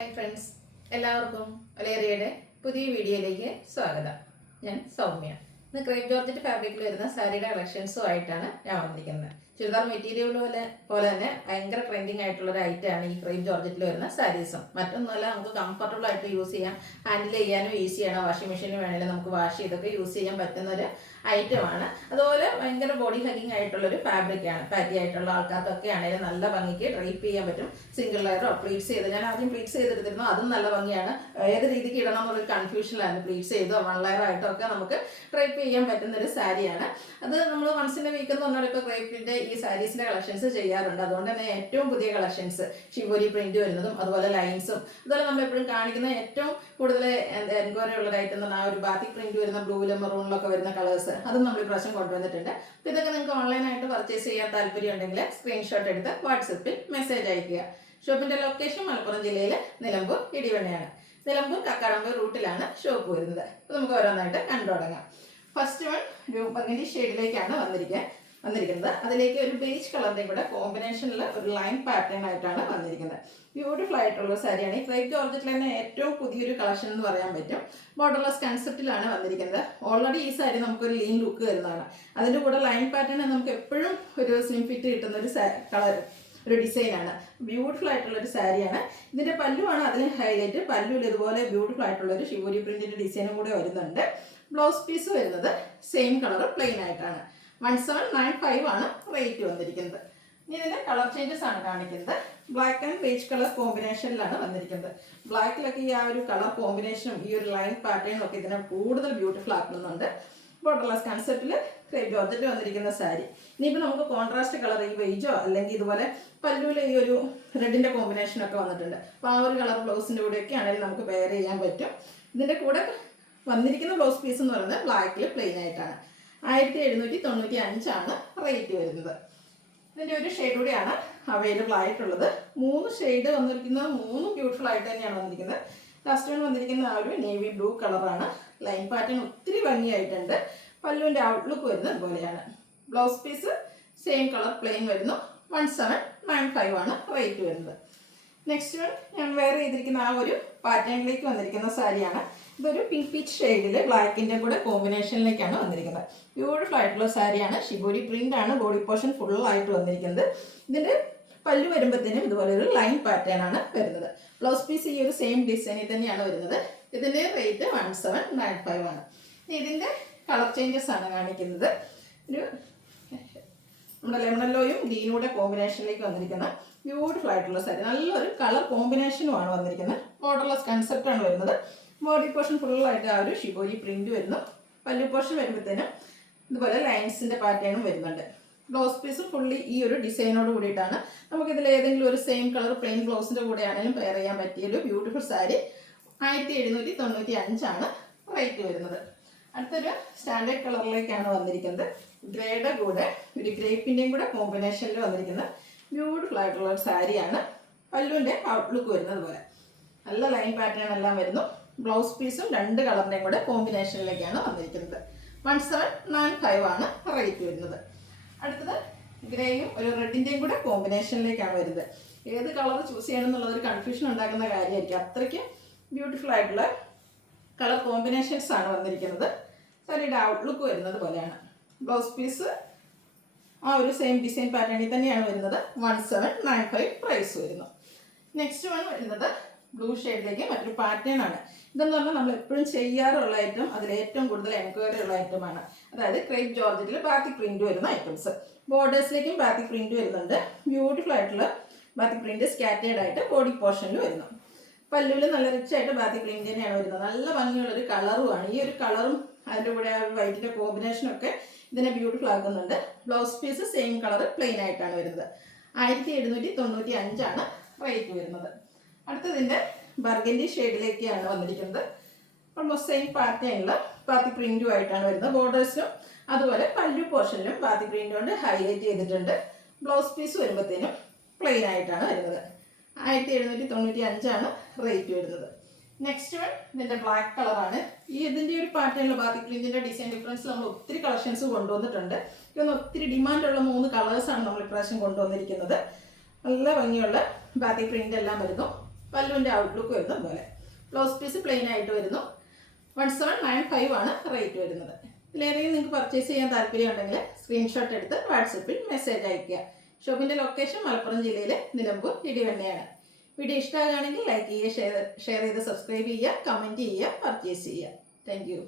Hi friends, എല്ലാവർക്കും ഒലേറിയയുടെ പുതിയ വീഡിയോയിലേക്ക് സ്വാഗതം. ഞാൻ സൗമ്യ. ഇന്ന് ക്രേപ്പ് ജോർജറ്റ് ഫാബ്രിക്കിൽ വരുന്ന സാരിയുടെ കളക്ഷൻസുമായിട്ടാണ് ഞാൻ വന്നിരിക്കുന്നത്. ചുരിദാർ മെറ്റീരിയൽ പോലെ തന്നെ ഭയങ്കര ട്രെൻഡിങ് ആയിട്ടുള്ള ഒരു ഐറ്റമാണ് ഈ ക്രേപ്പ് ജോർജറ്റിൽ വരുന്ന സാരീസും. മറ്റൊന്നുമല്ല, നമുക്ക് കംഫർട്ടബിൾ ആയിട്ട് യൂസ് ചെയ്യാം, ഹാൻഡിൽ ചെയ്യാനും ഈസിയാണ്. വാഷിംഗ് മെഷീനിൽ വേണമെങ്കിൽ നമുക്ക് വാഷ് ചെയ്തൊക്കെ യൂസ് ചെയ്യാൻ പറ്റുന്ന ഒരു ഐറ്റമാണ്. അതുപോലെ ഭയങ്കര ബോഡി ഹഗിങ് ആയിട്ടുള്ളൊരു ഫാബ്രിക്കാണ്. പാറ്റി ആയിട്ടുള്ള ആൾക്കാർക്കൊക്കെ ആണെങ്കിലും നല്ല ഭംഗിക്ക് ഡ്രൈപ്പ് ചെയ്യാൻ പറ്റും. സിംഗിൾ ലെയറോ പ്ലീറ്റ്സ് ചെയ്ത്, ഞാൻ ആദ്യം പ്ലീറ്റ്സ് ചെയ്തെടുത്തിരുന്നു, അതും നല്ല ഭംഗിയാണ്. ഏത് രീതിക്ക് ഇടണം എന്നുള്ളൊരു കൺഫ്യൂഷനിലാണ്. പ്ലീറ്റ്സ് ചെയ്തോ വൺ ലെയർ ആയിട്ടോ ഒക്കെ നമുക്ക് ഡ്രൈപ്പ് ചെയ്യാൻ പറ്റുന്ന ഒരു സാരിയാണ്. അത് നമ്മൾ വൺസിൻ്റെ വീക്ക് എന്ന് പറഞ്ഞാൽ ഇപ്പോൾ ക്രേപ്പിൻ്റെ ഈ സാരീസിൻ്റെ കളക്ഷൻസ് ചെയ്യാറുണ്ട്. അതുകൊണ്ട് തന്നെ ഏറ്റവും പുതിയ കളക്ഷൻസ് ഷിബോരി പ്രിന്റ് വരുന്നതും അതുപോലെ ലൈൻസും, അതുപോലെ നമ്മളെപ്പോഴും കാണിക്കുന്ന ഏറ്റവും കൂടുതൽ എൻക്വയറി ഉള്ള ഐറ്റം എന്ന് പറഞ്ഞാൽ ആ ഒരു ബാത്തിക് പ്രിന്റ് വരുന്ന ബ്ലൂവിലും മെറൂണിലൊക്കെ വരുന്ന കളേഴ്സ്, അതും നമ്മൾ ഇപ്രാവശ്യം കൊണ്ടുവന്നിട്ടുണ്ട്. അപ്പോൾ ഇതൊക്കെ നിങ്ങൾക്ക് ഓൺലൈനായിട്ട് പർച്ചേസ് ചെയ്യാൻ താല്പര്യം ഉണ്ടെങ്കിൽ സ്ക്രീൻഷോട്ട് എടുത്ത് വാട്സപ്പിൽ മെസ്സേജ് അയയ്ക്കുക. ഷോപ്പിൻ്റെ ലൊക്കേഷൻ മലപ്പുറം ജില്ലയിൽ നിലമ്പൂർ ഇടിവണ്ണയാണ്. നിലമ്പൂർ കക്കാടമ്പൂർ റൂട്ടിലാണ് ഷോപ്പ് വരുന്നത്. അപ്പോൾ നമുക്ക് ഓരോന്നായിട്ട് കണ്ടു തുടങ്ങാം. ഫസ്റ്റ് വൺ ഒരു ബർഗണ്ടി ഷെയ്ഡിലേക്കാണ് വന്നിരിക്കുന്നത്. അതിലേക്ക് ഒരു ബേജ് കളറിൻ്റെയും കൂടെ കോമ്പിനേഷനിൽ ഒരു ലൈൻ പാറ്റേൺ ആയിട്ടാണ് വന്നിരിക്കുന്നത്. ബ്യൂട്ടിഫുൾ ആയിട്ടുള്ള സാരിയാണ്. ഈ ക്രേപ്പ് ജോർജറ്റിൽ തന്നെ ഏറ്റവും പുതിയൊരു കളക്ഷൻ എന്ന് പറയാൻ പറ്റും. ബോർഡർലെസ് കൺസെപ്റ്റിലാണ് വന്നിരിക്കുന്നത്. ഓൾറെഡി ഈ സാരി നമുക്കൊരു ലീൻ ലുക്ക് വരുന്നതാണ്. അതിൻ്റെ കൂടെ ലൈൻ പാറ്റേൺ നമുക്ക് എപ്പോഴും ഒരു സ്ലിം ഫിറ്റ് കിട്ടുന്ന ഒരു ഒരു ഡിസൈനാണ്. ബ്യൂട്ടിഫുൾ ആയിട്ടുള്ള ഒരു സാരിയാണ്. ഇതിൻ്റെ പല്ലുവാണ് അതിന് ഹൈലൈറ്റ്. പല്ലുവിൽ ഇതുപോലെ ബ്യൂട്ടിഫുൾ ആയിട്ടുള്ള ഒരു ഷിബോരി പ്രിന്റിന്റെ ഡിസൈനും കൂടെ വരുന്നുണ്ട്. ബ്ലൗസ് പീസ് വരുന്നത് സെയിം കളർ പ്ലെയിൻ ആയിട്ടാണ്. 1795 ആണ് റേറ്റ് വന്നിരിക്കുന്നത്. ഇനി ഇതിൻ്റെ കളർ ചേഞ്ചസ് ആണ് കാണിക്കുന്നത്. ബ്ലാക്ക് ആൻഡ് ബേജ് കളർ കോമ്പിനേഷനിലാണ് വന്നിരിക്കുന്നത്. ബ്ലാക്കിലൊക്കെ ഈ ആ ഒരു കളർ കോമ്പിനേഷനും ഈ ഒരു ലൈൻ പാറ്റേണും ഒക്കെ ഇതിനെ കൂടുതൽ ബ്യൂട്ടിഫുൾ ആക്കുന്നുണ്ട്. ബോർഡർലെസ് കൺസെപ്റ്റിൽ ക്രേപ്പ് ജോർജറ്റ് വന്നിരിക്കുന്ന സാരി. ഇനിയിപ്പോൾ നമുക്ക് കോൺട്രാസ്റ്റ് കളർ ഈ ബേജോ അല്ലെങ്കിൽ ഇതുപോലെ പല്ലുവിൽ ഈ ഒരു റെഡിൻ്റെ കോമ്പിനേഷനൊക്കെ വന്നിട്ടുണ്ട്. അപ്പോൾ ആ ഒരു കളർ ബ്ലൗസിൻ്റെ കൂടെയൊക്കെ ആണെങ്കിൽ നമുക്ക് പെയർ ചെയ്യാൻ പറ്റും. ഇതിൻ്റെ കൂടെ വന്നിരിക്കുന്ന ബ്ലൗസ് പീസ് എന്ന് പറയുന്നത് ബ്ലാക്കിൽ പ്ലെയിൻ ആയിട്ടാണ്. 1795 റേറ്റ് വരുന്നത്. ഇതിൻ്റെ ഒരു ഷെയ്ഡ് കൂടിയാണ് അവൈലബിൾ ആയിട്ടുള്ളത്. 3 ഷെയ്ഡ് വന്നിരിക്കുന്നത്, 3 ബ്യൂട്ടിഫുൾ ആയിട്ട് തന്നെയാണ് വന്നിരിക്കുന്നത്. ലാസ്റ്റ് വൺ വന്നിരിക്കുന്ന ആ ഒരു നേവി ബ്ലൂ കളറാണ്. ലൈൻ പാറ്റേൺ ഒത്തിരി ഭംഗിയായിട്ടുണ്ട്. പല്ലുവിൻ്റെ ഔട്ട്ലുക്ക് വരുന്നത് ഇതുപോലെയാണ്. Blouse piece same colour plain വരുന്നു. 1795 റേറ്റ് വരുന്നത്. നെക്സ്റ്റ് വൺ ഞാൻ വെയർ ചെയ്തിരിക്കുന്ന ആ ഒരു പാറ്റേണിലേക്ക് വന്നിരിക്കുന്ന സാരിയാണ്. ഇതൊരു പിങ്ക് പീച്ച് ഷെയ്ഡിൽ ബ്ലാക്കിൻ്റെ കൂടെ കോമ്പിനേഷനിലേക്കാണ് വന്നിരിക്കുന്നത്. ബ്യൂട്ടിഫുൾ ആയിട്ടുള്ള സാരിയാണ്. ഷിബോരി പ്രിന്റ് ആണ്. ബോഡി പോർഷൻ ഫുള്ളായിട്ട് വന്നിരിക്കുന്നത്. ഇതിൻ്റെ പല്ലു വരുമ്പോഴത്തേനും ഇതുപോലെ ഒരു ലൈൻ പാറ്റേൺ ആണ് വരുന്നത്. ബ്ലൗസ് പീസ് ഈ ഒരു സെയിം ഡിസൈനിൽ തന്നെയാണ് വരുന്നത്. ഇതിൻ്റെ റേറ്റ് 1795 ഇതിൻ്റെ കളർ ചേഞ്ചസ് ആണ് കാണിക്കുന്നത്. ഒരു നമ്മുടെ ലെമണല്ലോയും ഗ്രീനൂടെ കോമ്പിനേഷനിലേക്ക് വന്നിരിക്കുന്ന ബ്യൂട്ടിഫുൾ ആയിട്ടുള്ള സാരി. നല്ലൊരു കളർ കോമ്പിനേഷനുമാണ് വന്നിരിക്കുന്നത്. ബോർഡർലെസ് കൺസെപ്റ്റാണ് വരുന്നത്. ബോഡി പോർഷൻ ഫുള്ളായിട്ട് ആ ഒരു ഷിബോരി പ്രിന്റ് വരുന്നു. പല്ലു പോർഷൻ വരുമ്പോഴത്തേനും ഇതുപോലെ ലൈൻസിൻ്റെ പാറ്റേണും വരുന്നുണ്ട്. ബ്ലൗസ് പീസും ഫുള്ളി ഈ ഒരു ഡിസൈനോട് കൂടിയിട്ടാണ്. നമുക്കിതിൽ ഏതെങ്കിലും ഒരു സെയിം കളർ പ്ലെയിൻ ബ്ലൗസിൻ്റെ കൂടെ ആണെങ്കിലും പെയർ ചെയ്യാൻ പറ്റിയൊരു ബ്യൂട്ടിഫുൾ സാരി. 1795 റേറ്റ് വരുന്നത്. അടുത്തൊരു സ്റ്റാൻഡേർഡ് കളറിലേക്കാണ് വന്നിരിക്കുന്നത്. ഗ്രേയുടെ കൂടെ ഒരു ഗ്രേപ്പിൻ്റെയും കൂടെ കോമ്പിനേഷനിൽ വന്നിരിക്കുന്ന ബ്യൂട്ടിഫുൾ ആയിട്ടുള്ള ഒരു സാരിയാണ്. പല്ലുവിൻ്റെ ഔട്ട്ലുക്ക് വരുന്നത് പോലെ നല്ല ലൈൻ പാറ്റേൺ എല്ലാം വരുന്നു. ബ്ലൗസ് പീസും 2 കളറിൻ്റെയും കൂടെ കോമ്പിനേഷനിലേക്കാണ് വന്നിരിക്കുന്നത്. 1795 റേറ്റ് വരുന്നത്. അടുത്തത് ഗ്രേയും ഒരു റെഡിൻ്റെയും കൂടെ കോമ്പിനേഷനിലേക്കാണ് വരുന്നത്. ഏത് കളർ ചൂസ് ചെയ്യണം എന്നുള്ളതൊരു കൺഫ്യൂഷൻ ഉണ്ടാക്കുന്ന കാര്യമായിരിക്കും. അത്രയ്ക്ക് ബ്യൂട്ടിഫുൾ ആയിട്ടുള്ള കളർ കോമ്പിനേഷൻസ് ആണ് വന്നിരിക്കുന്നത്. സാരിയുടെ ഔട്ട്ലുക്ക് വരുന്നത് പോലെയാണ്. ബ്ലൗസ് പീസ് ആ ഒരു സെയിം ഡിസൈൻ പാറ്റേണിൽ തന്നെയാണ് വരുന്നത്. 1795 പ്രൈസ് വരുന്നു. നെക്സ്റ്റ് വൺ വരുന്നത് ബ്ലൂ ഷെയ്ഡിലേക്ക് മറ്റൊരു പാറ്റേൺ ആണ്. ഇതെന്ന് പറഞ്ഞാൽ നമ്മൾ എപ്പോഴും ചെയ്യാറുള്ള ഐറ്റം, അതിൽ ഏറ്റവും കൂടുതൽ എൻക്വയറി ഉള്ള ഐറ്റമാണ്. അതായത് ക്രേപ്പ് ജോർജറ്റിൽ ബാത്തിക് പ്രിന്റ് വരുന്ന ഐറ്റംസ്. ബോർഡേഴ്സിലേക്കും ബാത്തിക് പ്രിന്റ് വരുന്നുണ്ട്. ബ്യൂട്ടിഫുൾ ആയിട്ടുള്ള ബാത്തിക് പ്രിന്റ് സ്കാറ്റേഡ് ആയിട്ട് ബോഡി പോർഷനിൽ വരുന്നു. പല്ലുവിൽ നല്ല റിച്ച് ആയിട്ട് ബാത്തിക് പ്രിന്റ് തന്നെയാണ് വരുന്നത്. നല്ല ഭംഗിയുള്ളൊരു കളറുമാണ്. ഈ ഒരു കളറും അതിൻ്റെ കൂടെ ആ വൈറ്റിൻ്റെ കോമ്പിനേഷനൊക്കെ ഇതിനെ ബ്യൂട്ടിഫുൾ ആക്കുന്നുണ്ട്. Blouse piece same colour plain ആയിട്ടാണ് വരുന്നത്. 1795 റേറ്റ് വരുന്നത്. അടുത്തതിൻ്റെ ബർഗൻഡി ഷെയ്ഡിലേക്കാണ് വന്നിരിക്കുന്നത്. ഓൾമോസ്റ്റ് സെയിം പാറ്റേണിൽ ബാത്തിക് പ്രിന്റും ആയിട്ടാണ് വരുന്നത്. ബോർഡേഴ്സിലും അതുപോലെ പല്ലു പോർഷനിലും ബാത്തിക് പ്രിന്റ് കൊണ്ട് ഹൈലൈറ്റ് ചെയ്തിട്ടുണ്ട്. ബ്ലൗസ് പീസ് വരുമ്പോഴത്തേനും പ്ലെയിൻ ആയിട്ടാണ് വരുന്നത്. 1795 റേറ്റ് വരുന്നത്. നെക്സ്റ്റ് വൺ ഇതിൻ്റെ ബ്ലാക്ക് കളറാണ്. ഇതിൻ്റെ ഒരു പാറ്റേണിൽ ബാത്തിക് പ്രിന്റിൻ്റെ ഡിസൈൻ ഡിഫറൻസിൽ നമ്മൾ ഒത്തിരി കളക്ഷൻസ് കൊണ്ടുവന്നിട്ടുണ്ട്. ഇതൊന്ന് ഒത്തിരി ഡിമാൻഡുള്ള 3 കളേഴ്സാണ് നമ്മൾ ഇപ്രാവശ്യം കൊണ്ടുവന്നിരിക്കുന്നത്. നല്ല ഭംഗിയുള്ള ബാത്തിക് പ്രിന്റ് എല്ലാം വരുന്നു. പല്ലുവിൻ്റെ ഔട്ട്ലുക്ക് വരുന്നത് പോലെ. ബ്ലൗസ് പീസ് പ്ലെയിൻ ആയിട്ട് വരുന്നു. 1795 ആണ് റേറ്റ് വരുന്നത്. ഇതിലേതെങ്കിലും നിങ്ങൾക്ക് പർച്ചേസ് ചെയ്യാൻ താല്പര്യമുണ്ടെങ്കിൽ സ്ക്രീൻഷോട്ട് എടുത്ത് വാട്സപ്പിൽ മെസ്സേജ് അയയ്ക്കുക. ഷോപ്പിൻ്റെ ലൊക്കേഷൻ മലപ്പുറം ജില്ലയിലെ നിലമ്പൂർ ഇടിവണ്ണയാണ്. വീഡിയോ ഇഷ്ടമാകുകയാണെങ്കിൽ ലൈക്ക് ചെയ്യുക, ഷെയർ ചെയ്ത് സബ്സ്ക്രൈബ് ചെയ്യുക, കമൻറ്റ് ചെയ്യുക, പർച്ചേസ് ചെയ്യുക. Thank you.